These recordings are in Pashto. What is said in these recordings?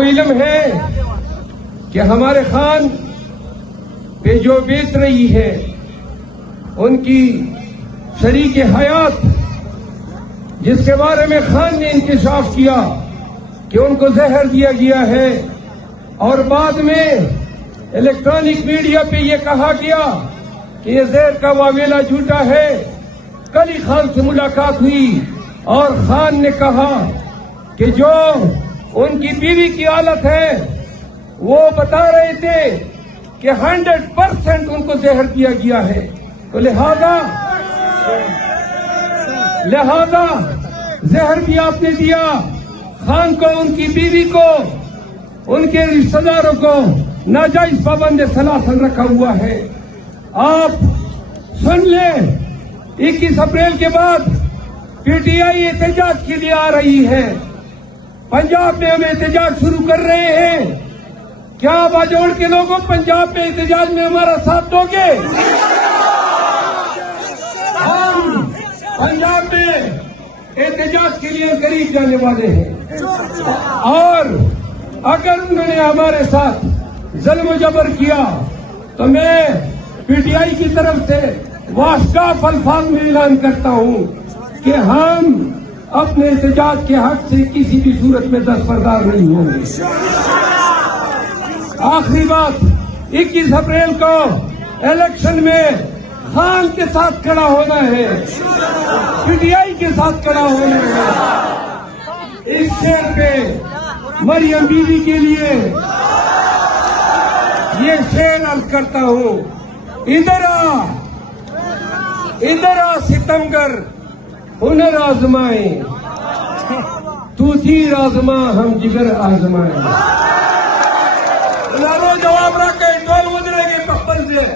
کو علم ہے کہ ہمارے خان پہ جو بیت رہی ہے، ان کی شریک حیات جس کے بارے میں خان نے انکشاف کیا کہ ان کو زہر دیا گیا ہے، اور بعد میں الیکٹرانک میڈیا پہ یہ کہا گیا کہ یہ زہر کا واویلا جھوٹا ہے۔ کل ہی خان سے ملاقات ہوئی اور خان نے کہا کہ جو ان کی بیوی کی حالت ہے وہ بتا رہے تھے کہ 100% ان کو زہر دیا گیا ہے، تو لہذا زہر بھی آپ نے دیا خان کو، ان کی بیوی کو، ان کے رشتہ داروں کو ناجائز پابند سلاسل رکھا ہوا ہے۔ آپ سن لیں، 21 اپریل کے بعد پی ٹی آئی احتجاج کے لیے آ رہی ہے۔ پنجاب میں ہم احتجاج شروع کر رہے ہیں، کیا باجوڑ کے لوگوں پنجاب میں احتجاج میں ہمارا ساتھ دو گے؟ ہم پنجاب میں احتجاج کے لیے قریب جانے والے ہیں، اور اگر انہوں نے ہمارے ساتھ ظلم و جبر کیا تو میں پی ٹی آئی کی طرف سے واشگاف الفاظ میں اعلان کرتا ہوں کہ ہم اپنے احتجاج کے حق سے کسی بھی صورت میں دستبردار نہیں ہوں گے۔ آخری بات، 21 اپریل کو الیکشن میں خان کے ساتھ کھڑا ہونا ہے، پی ٹی آئی کے ساتھ کھڑا ہونا ہے۔ اس شعر پہ مریم بیوی کے لیے یہ شعر عرض کرتا ہوں، ادھر آ ستمگر ہنر آزمائیں، تو تیر آزما ہم جگر آزمائیں۔ جواب رکھے ٹول ادھرے گے پخپل سے،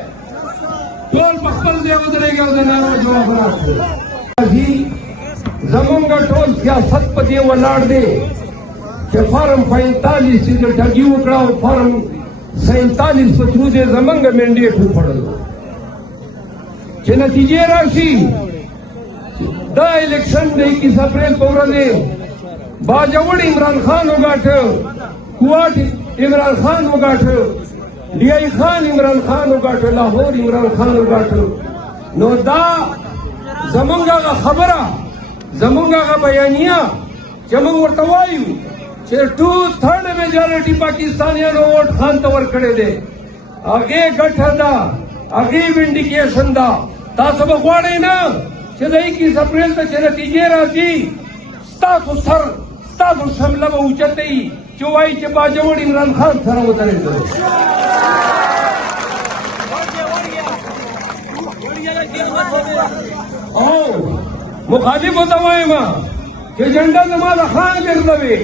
ٹول پخپل سے ادھرے گا ادھر جواب رکھے زمون کا ٹول سیاست پتی ولاڑ دے کہ فارم 45 سے ڈگی اکڑا فارم 47 پر تھرو دے زمنگ مینڈیٹ ہو پڑ دو کہ نتیجے راشی دا الیکشن 21 اپریل پورا دے باجوڑ عمران خان ہوگاٹ، کوٹ عمران خان ہوگاٹ، ڈی آئی خان عمران خان ہوگاٹ، لاہور عمران خان ہوگاٹ، نو دا زمنگا کا خبرہ زمنگا کا بیانیہ چمنگ ورتوائیو چھے 2/3 میجارٹی پاکستانیانو ووٹ خان تور کڑے دے، آگے گٹھا دا، آگے ونڈیکیشن دا، تاسو بخواڑے نا چھے دا 21 اپریل تا چھے نتیجے راجی ستاسو سر ستاسو شملہ با اوچتے ہی چوائی چھے باجوڑ عمران خان سر اترے دے۔ مخالف ہوتا ہوئے ماں کہ جنڈا نماز خان گردوے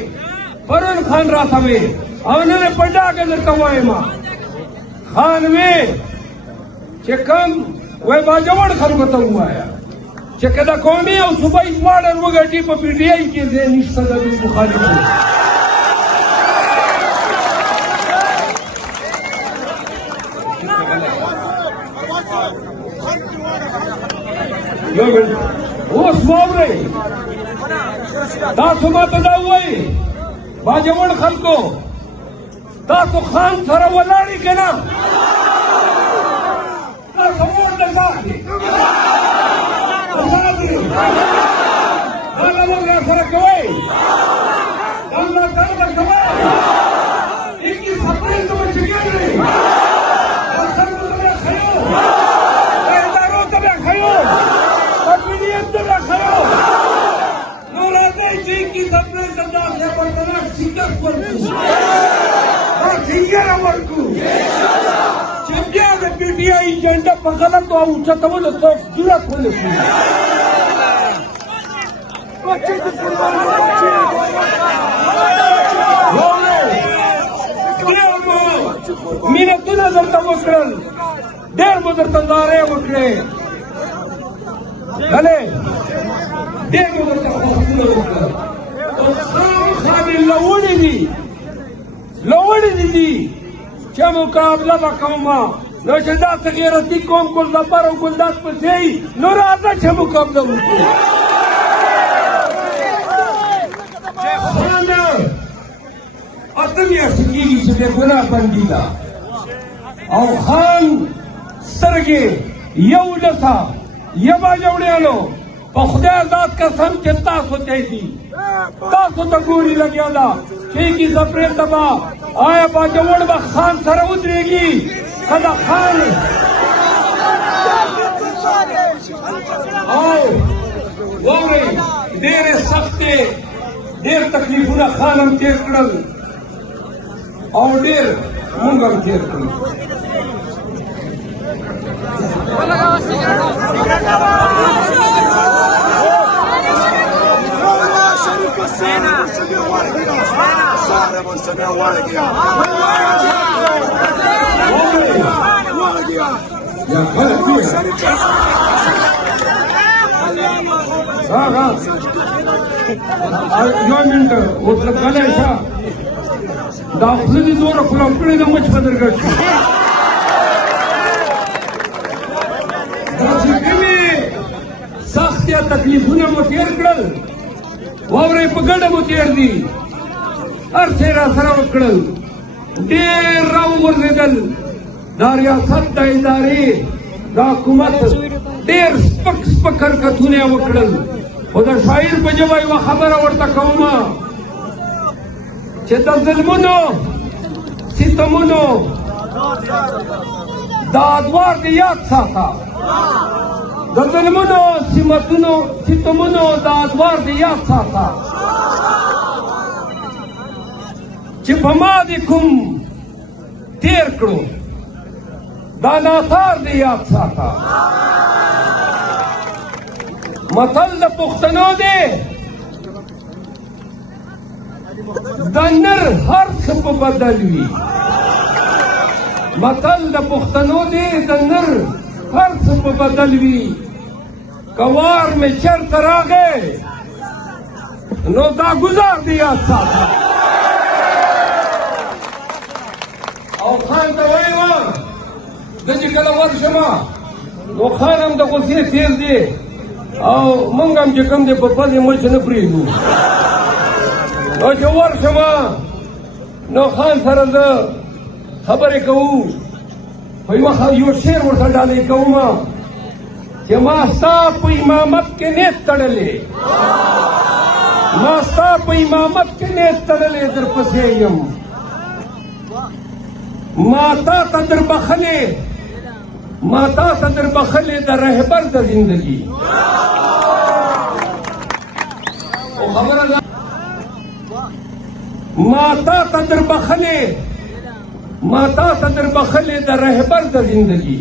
پرن خان رات ہوئے انہوں نے پڑھا کے درتا ہوئے ماں خان میں کہ کم وہ باجوڑ خان کو تو ہوا ہے کہ کدا قومی اور صبح اس مارڈر وہ گھٹی پر پی ٹی آئی کے ذہن اس صدر مخالف ہوئے۔ وہ سواب رہے تاسو ما پدا ہوئے باجوڑ خلقو تاسو خان سر ولاڑی کنا تاسو ووٹ دساکے اللہ لوگ سر کوئے اللہ تعالیٰ کوئے 21 اپریل تو میں چکے رہے سر کو تمہیں کھڑو اداروں تمہیں کھڑو تقویلیت تمہیں کھڑو نوراتے جی کی سپنے سردار سے پرتنا شکست ورکو اور سنگر ورکو چمجھا دے پی ٹی آئی جنڈا پغلط تو اوچا تو وہ تو جرات کھولے مینتو نظر تا وکرل دیر مدر تندارے وکرے بھلے دیر مدر تا وکرل خانی لوڑی دی چه مقابلہ با قوما نو چندا سغیرتی قوم کل زبر و گلدات پر سیئی نو رازا چه مقابلہ ہوتی اته میاشتې کېږي چې د ګناه بندي ده او خان سترګې یو لسه یبا جوړیانو په خدای ذات قسم چې تاسو ته دي تاسو ته ګوري لګیا ده چې کی سپریل دبا آیا با جوړ به خان سره ودرېږي کله خان او واورئ ډېرې سختې ډېر تکلیفونه خان هم تېر کړل او ډېر موږ هم تېر کړل یو منټ اوس غلی شه دا خوله دې دومره خلاف کړې ده مچ به درګډ شي داسې کومې سخت یا تکلیفونه مو تېر کړل واورئ په ګډه مو تېر دي هر څه یې راسره وکړل ډېر راوغورځېدل دا ریاست د ادارې د حکومت ډېر سپک سپک حرکتونه یې وکړل خو د شاعر په ژبه یوه خبره ورته کومه چې د ظلمونو ستمونو دا ادوار دې یاد ساته د ظلمونو ستمونو دا ادوار دې یاد ساته چې په ما دې کوم تېر کړو دا ناثار دې یاد ساته متل د پښتنو دی د نر هر څه په بدل وي متل د پښتنو دی د نر هر څه په بدل وي که وار مې چېرته راغی نو دا ګزار دې یاد ساته او خان ته ویې وه زه چې کله ورشمه نو خان هم د غوسې تیز دی او موږ هم چې کوم دی په پزې مچ نه پرېږدو نو چې ورشمه نو خان سره زه خبرې کوو په یو شعر ورته ډالۍ کومه چې ما ستا په امامت کې نیت تړلې ما ستا په امامت کې نیت تړلې در پسې یم ما تا ته در بخلې د رهبر د زندگی ما تا ته در بخلې د رهبر د زندگی